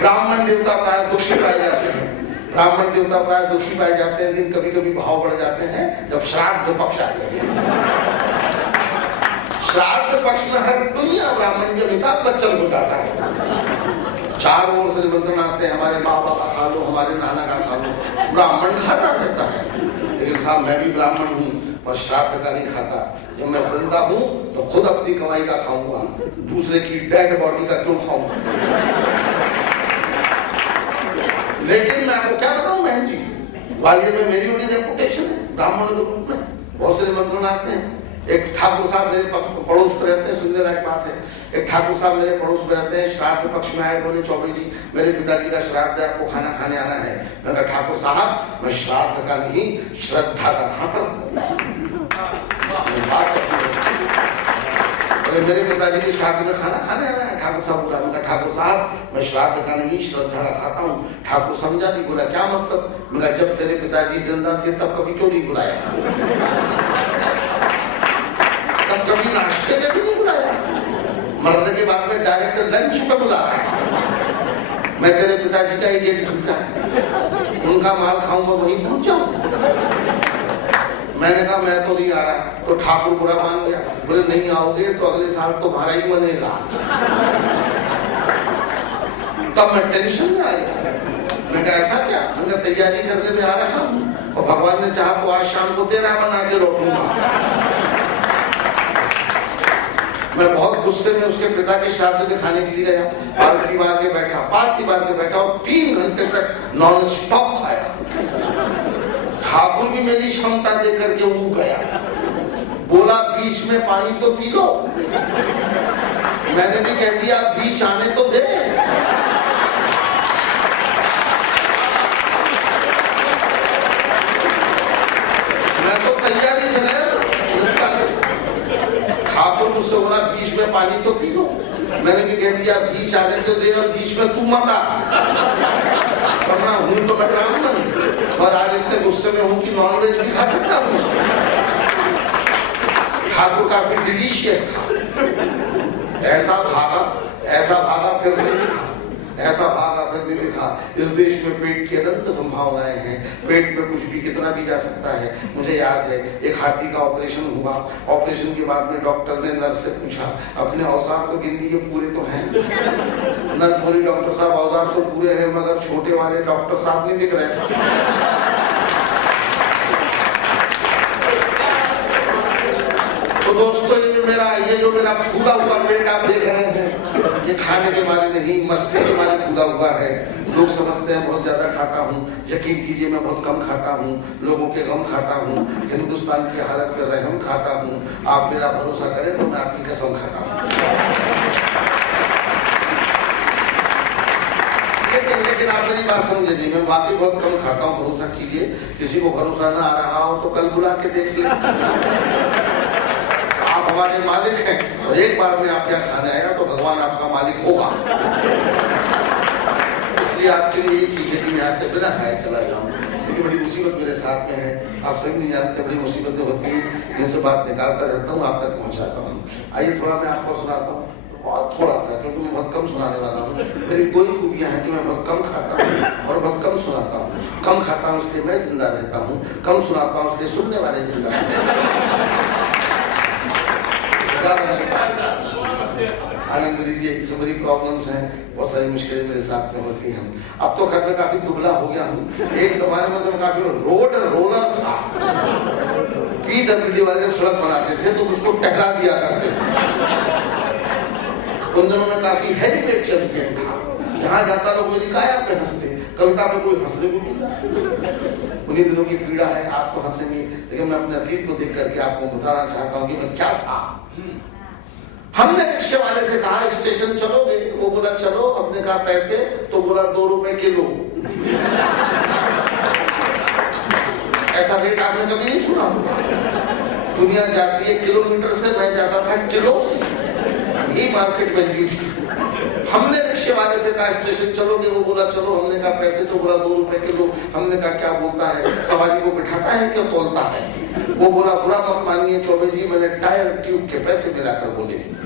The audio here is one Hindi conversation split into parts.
ब्राह्मण देवता प्राय दुखी पाए जाते हैं, ब्राह्मण देवता प्राय दुखी पाए जाते हैं, लेकिन कभी कभी भाव बढ़ जाते हैं जब श्राद्ध पक्ष आ गए। श्राद्ध पक्ष में हर दुनिया ब्राह्मण के अमिताभ बच्चन हो जाता है। चारों ओर से निमंत्रण आते हैं, हमारे बाबा का खा लो, हमारे नाना का खा लो, ब्राह्मण खाता रहता है। लेकिन साहब मैं भी ब्राह्मण हूँ और श्राद्ध का नहीं खाता। जब मैं जिंदा हूँ तो खुद अपनी कमाई का खाऊंगा, दूसरे की डेड बॉडी का क्यों खाऊंगा। लेकिन मैं आपको क्या बताऊं बहन जी, ग्वालियर में मेरी बड़ी रेपुटेशन है ब्राह्मणों के रूप में, बहुत से निमंत्रण आते हैं। एक ठाकुर साहब मेरे पड़ोस में रहते हैं, सुनने लायक बात है, एक ठाकुर साहब मेरे पड़ोस में रहते हैं, श्राद्ध पक्ष में आए, बोले चौबे जी मेरे पिताजी का श्राद्ध है, आपको खाना खाने आना है। मैं कहा ठाकुर साहब मैं श्राद्ध का नहीं श्रद्धा का खाता हूँ। मेरे पिताजी के श्राद्ध में खाना खाने आना है, ठाकुर साहब बोला। मैं ठाकुर साहब मैं श्राद्ध का नहीं श्रद्धा का खाता हूँ। ठाकुर समझा नहीं, बोला क्या मतलब। मैं जब तेरे पिताजी जिंदा थे तब कभी क्यों नहीं बुलाया, तब कभी नाश्ते में भी नहीं बुलाया, मरने के बाद में डायरेक्ट लंच पे बुला रहा है। मैं तेरे पिताजी का एजेंट हूँ, उनका माल खाऊंगा वहीं पहुंच जाऊं। मैंने कहा मैं तो नहीं आ रहा, तो ठाकुर बुरा मान गया, बोले नहीं आओगे तो अगले साल तुम्हारा ही बनेगा। तब मैं टेंशन में आया। मैं कहा ऐसा क्या, मैंने तैयारी करने में आ रहा हूँ और भगवान ने चाहा तो आज शाम को तेरा बना के लौटूंगा। मैं बहुत गुस्से में उसके पिता के श्राद्ध में खाने के लिए गया, पालथी मार के बैठा और 3 घंटे तक नॉन स्टॉप खाया। ठाकुर भी मेरी क्षमता देख करके ऊब गया, बोला बीच में पानी तो पी लो। मैंने भी कह दिया बीच आने तो दे। मैं तो तैयारी से गया, ठाकुर मुझसे बोला बीच में पानी तो पी लो। मैंने भी कह दिया बीच आने तो दे और बीच में तू मत आ, वरना हूं तो बैठ रहा हूं और आज इतने गुस्से में हूं कि नॉनवेज भी खा सकता हूं। ठाकुर काफी डिलीशियस था। ऐसा भागा फिर नहीं दिखा, ऐसा भागा फिर नहीं दिखा। इस देश में पेट की अनंत संभावनाएं हैं, पेट में कुछ भी कितना भी जा सकता है। मुझे याद है एक हाथी का ऑपरेशन हुआ, ऑपरेशन के बाद में डॉक्टर ने नर्स से पूछा अपने औजार तो गिन लिए पूरे तो हैं। नर्स बोली डॉक्टर साहब औजार तो पूरे हैं मगर छोटे वाले डॉक्टर साहब नहीं दिख रहे। तो दोस्तों ये जो मेरा फूला हुआ पेट आप देख रहे हैं, ये खाने के मारे नहीं मस्ती के मारे फूला हुआ है। लोग समझते हैं बहुत ज्यादा खाता हूँ, यकीन कीजिए मैं बहुत कम खाता हूँ, लोगों के गम खाता हूँ, हिंदुस्तान की हालत पे रहम खाता हूँ। आप मेरा भरोसा करें तो मैं आपकी कसम खाता हूँ। लेकिन आप मेरी बात समझे नहीं, मैं वाकई बहुत कम खाता हूँ, भरोसा कीजिए। किसी को भरोसा ना आ रहा हो तो कल बुला के देख ले। आप हमारे मालिक हैं और एक बार में आप यहाँ खाने आया तो भगवान आपका मालिक होगा। इसलिए आपके लिए एक ही कि यहाँ से बिना खाए चला जाऊँ, क्योंकि बड़ी मुसीबत मेरे साथ में है। आप सही नहीं जानते बड़ी मुसीबतें होती हैं, इनसे बात निकालता रहता हूँ, आप तक पहुँचाता हूँ। आइए थोड़ा मैं आपको सुनाता हूँ, बहुत थोड़ा सा, क्योंकि मैं बहुत कम सुनाने वाला हूँ। मेरी 2 ही खूबियाँ हैं कि मैं बहुत कम खाता हूँ और बहुत कम सुनाता हूँ। कम खाता हूँ इसलिए मैं जिंदा रहता हूँ, कम सुनाता हूँ इसलिए सुनने वाले जिंदा रहते हैं। आनंद लीजिए, इस बड़ी प्रॉब्लम्स हैं, बहुत सारी मुश्किलें मेरे साथ में होती हैं। अब तो खैर मैं काफी दुबला हो गया हूँ। एक जमाने में तो काफी रोड रोलर था, PWD वाले सड़क बनाते थे तो मुझको टहला दिया करते थे। उन दिनों में काफी हैवी वेट चैंपियन था, जहाँ जाता लोग मेरी काया पे हंसते, कविता में कोई हंसने को नहीं। उन्हीं दिनों की पीड़ा है, आप तो हंसेंगे, लेकिन मैं अपने अतीत को देख करके आपको बताना चाहता हूँ कि मैं क्या था। हमने रिक्शे वाले से कहा स्टेशन चलोगे, वो बोला चलो। हमने कहा पैसे, तो बोला 2 रुपए किलो। ऐसा रेट आपने कभी नहीं सुना। दुनिया जाती है किलोमीटर से, मैं जाता था किलो से, ये मार्केट वैल्यू थी। हमने रिक्शे वाले से कहा स्टेशन चलोगे, वो बोला चलो। हमने कहा पैसे, तो बोला 2 रुपए किलो। हमने कहा क्या बोलता है, सवारी को बिठाता है क्या तोलता है। वो बोला बुरा मत मानिए चौबे जी, मैंने टायर ट्यूब के पैसे मिलाकर बोले थे।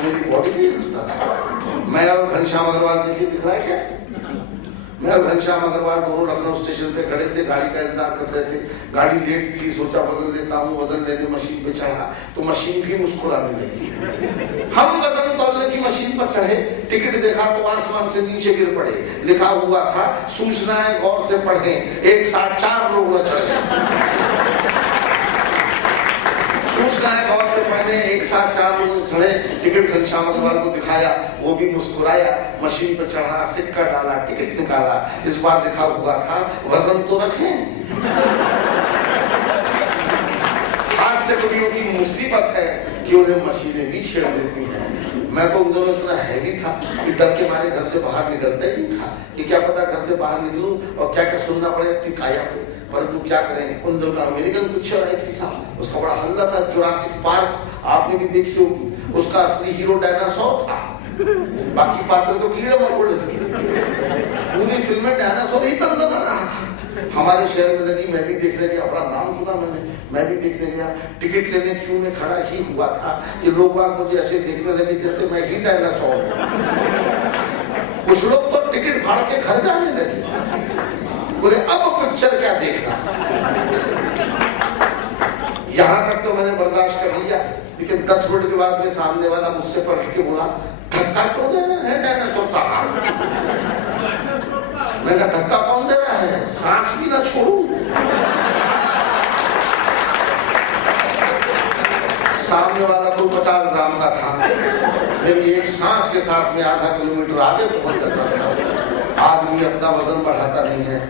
मेरी बॉडी भी हंसता था, मैं और घनश्याम अग्रवाल देखिए, दिख रहा है क्या? मैं और घनश्याम अग्रवाल दोनों लखनऊ स्टेशन पे खड़े थे, गाड़ी का इंतजार कर रहे थे। गाड़ी लेट थी, सोचा वजन लेता हूँ, वजन लेने मशीन पे चढ़ा तो मशीन भी मुस्कुराने लगी। हम वजन तौलने की मशीन पर चढ़े, टिकट देखा तो आसमान से नीचे गिर पड़े। लिखा हुआ था सूचनाएं गौर से पढ़ें, एक साथ 4 लोग न चढ़े। सूचनाएं गौर से पढ़े, एक साथ 4 लोग चढ़े। टिकट घनश्याम अग्रवाल को दिखाया, वो भी मुस्कुराया, मशीन पर चढ़ा, सिक्का डाला, टिकट निकाला। इस बार लिखा हुआ था वजन तो रखें। हास्य कवियों की मुसीबत है कि उन्हें मशीनें भी छेड़ देती हैं। मैं तो उन दोनों इतना हैवी था कि डर के मारे घर से बाहर निकलता ही नहीं था कि क्या पता घर से बाहर निकलूं और क्या क्या सुनना पड़े अपनी काया पे। परंतु क्या करें, उन दोनों का अमेरिकन पिक्चर आई थी साहब, उसका बड़ा हल्ला था, जुरासिक पार्क, आपने भी देखी होगी। उसका असली हीरो डायनासोर था, बाकी पात्र तो कीड़े मकोड़े थे। पूरी फिल्म में डायनासोर ही दंदन रहा था। हमारे शहर में लगी, मैं भी देखने गया, बड़ा नाम सुना मैंने, मैं भी देखने गया। टिकट लेने क्यू में खड़ा ही हुआ था कि लोग बाग मुझे ऐसे देखने लगे जैसे मैं ही डायनासोर हूं। कुछ लोग तो टिकट फाड़ के घर जाने लगे, बोले अब पिक्चर क्या देखना। यहां तक तो मैंने बर्दाश्त कर लिया, लेकिन 10 मिनट के बाद में सामने वाला मुझसे पलट के बोला, धक्का क्यों दे रहे हैं डायनासोर साहब? मैंने कहा धक्का कौन दे रहा है, सांस भी ना छोड़ू। सामने वाला कोई 50 ग्राम का था, मेरी एक सांस के साथ में आधा किलोमीटर आगे पहुंच जाता था। आदमी अपना वजन बढ़ाता नहीं है,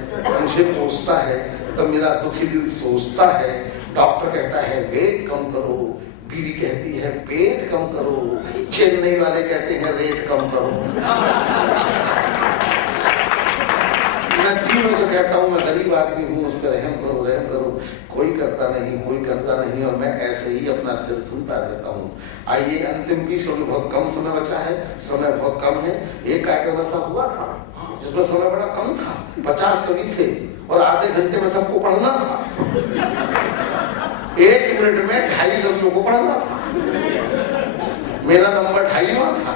मुझे पहुंचता है तो मेरा दुखी दिल सोचता है। डॉक्टर कहता है वेट कम करो, बीवी कहती है पेट कम करो, चेन्नई वाले कहते हैं रेट कम करो। मैं तीनों से कहता हूँ मैं गरीब आदमी हूँ, उस पर रहम करो, रहम करो। कोई करता नहीं, कोई करता नहीं, और मैं ऐसे ही अपना सिर सुनता रहता हूँ। आइए अंतिम पीस, क्योंकि बहुत कम समय बचा है, समय बहुत कम है। एक कार्यक्रम ऐसा हुआ था जिसमें समय बड़ा कम था, 50 कवि थे और आधे घंटे में सबको पढ़ना था। 1 मिनट में 2.5 कवियों को पढ़ना था। मेरा नंबर 2.5वां था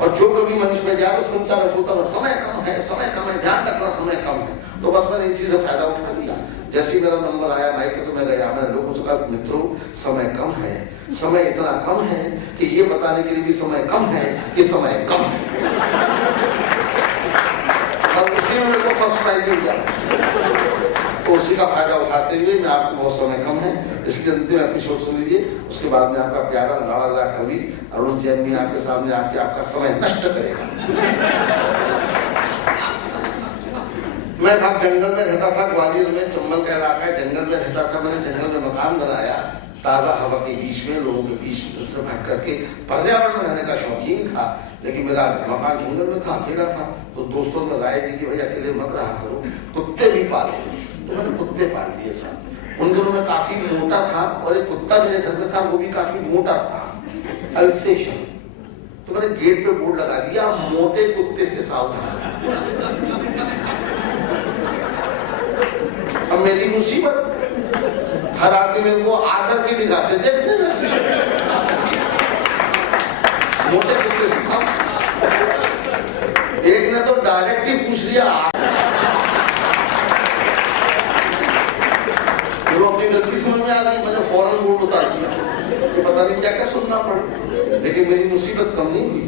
और जो कभी मंच पे जा रहे संचालक होता था समय कम है, समय कम है, ध्यान रखना समय कम है। तो बस मैंने इसी से फायदा उठा लिया। जैसे ही मेरा नंबर आया माइक पे तो मैं गया, मैंने लोगों से कहा मित्रों समय कम है, समय इतना कम है कि ये बताने के लिए भी समय कम है कि समय कम है। और उसी में मेरे को फर्स्ट प्राइज मिल गया। तो उसी का फायदा उठाते हुए मैं आपको बहुत समय कम है इसलिए अंतिम एपिसोड सुन लीजिए। उसके बाद में आपका प्यारा लाड़ा कवि अरुण जैन भी आपके सामने आके आपका समय नष्ट करेगा। मैं साहब जंगल में रहता था, ग्वालियर में, चंबल का इलाका है, जंगल में रहता था। मैंने जंगल में मकान बनाया, ताजा हवा के बीच में, लोगों के बीच में से भाग करके। पर्यावरण में रहने का शौकीन था, लेकिन मेरा मकान जंगल में था, अकेला था। तो दोस्तों ने राय दी कि भाई अकेले मत रहा करो, कुत्ते भी पालो। तो मैंने कुत्ते पाल दिए साहब। उन दिनों में काफी मोटा था और एक कुत्ता मेरे घर में था, वो भी काफी मोटा था, अल्सेशन। तो मैंने गेट पे बोर्ड लगा दिया, मोटे कुत्ते से सावधान। अब मेरी मुसीबत, हर आदमी मेरे को आदर की निगाह से देखते ना, मोटे कुत्ते से सावधान। एक ने तो डायरेक्ट ही पूछ लिया, वो अपनी गलती समझ में आ गई। मैंने फौरन बोर्ड उतार दिया कि पता नहीं क्या क्या सुनना पड़े, लेकिन मेरी मुसीबत कम नहीं हुई।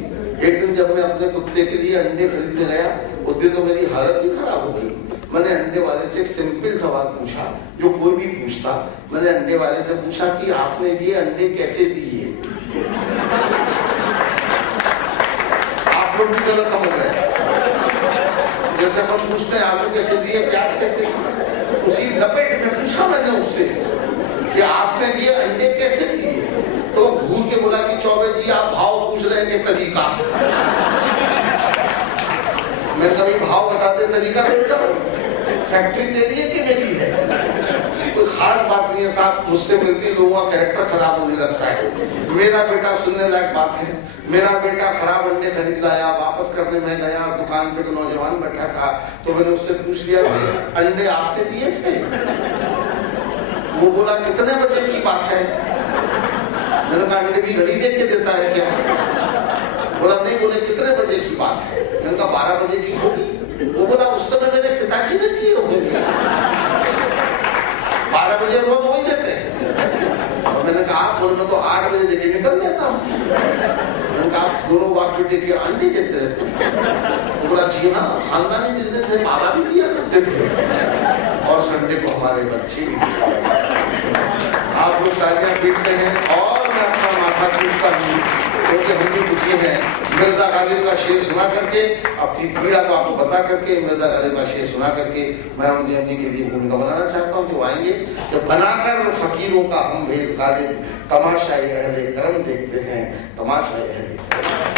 एक दिन जब मैं अपने कुत्ते के लिए अंडे खरीदने गया, उस दिन तो मेरी हालत ही खराब हो गई। मैंने अंडे वाले से एक सिंपल सवाल पूछा जो कोई भी पूछता। मैंने अंडे वाले से पूछा कि आपने ये अंडे कैसे दिए? आप लोग भी गलत समझ रहे हैं। जैसे हम पूछते हैं आलू कैसे दिए, प्याज कैसे दिए, उसी लपेट में पूछा मैंने उससे कि आपने ये अंडे कैसे दिए? तो घूर के बोला कि चौबे जी आप भाव पूछ रहे हैं कि तरीका। मैं कभी भाव बताते तरीका बेटा, फैक्ट्री तेरी है कि मेरी है? कोई खास बात नहीं है साहब, मुझसे मिलती लोगों का कैरेक्टर खराब होने लगता है। मेरा बेटा सुनने लायक बात है, मेरा बेटा खराब अंडे खरीद लाया, वापस करने में गया, दुकान पे तो नौजवान बैठा था, तो मैंने उससे पूछ लिया अंडे आपने दिए थे? वो बोला कितने बजे की बात है? मैंने कहा अंडे भी घड़ी देख के देता है क्या? बोला नहीं, बोले कितने बजे की बात है? मैंने कहा 12 बजे की होगी। वो बोला उस समय मेरे पिताजी ने दिए होंगे। 12 बजे रोज वही देते हैं। और मैंने कहा बोले मैं तो 8 बजे देके निकल लेता हूँ। मैंने कहा दोनों बाप बेटे की अंडी देते रहते हैं। वो बोला जी हाँ, खानदानी बिजनेस है, बाबा भी दिया करते थे और संडे को हमारे बच्चे भी दिया। आप लोग तालियां पीटते हैं और मैं अपना माथा पीटता हूँ क्योंकि हम भी दुखी हैं। मिर्जा गालिब का शेर सुना करके, अपनी पीड़ा को आपको बता करके, मिर्जा गालिब का शेर सुना करके मैं उनकी अम्मी के लिए भूमिका बनाना चाहता हूँ कि वो आएंगे कि बनाकर फकीरों का हम भेष गालिब, तमाशाई अहले करम देखते हैं, तमाशाई अहले करम।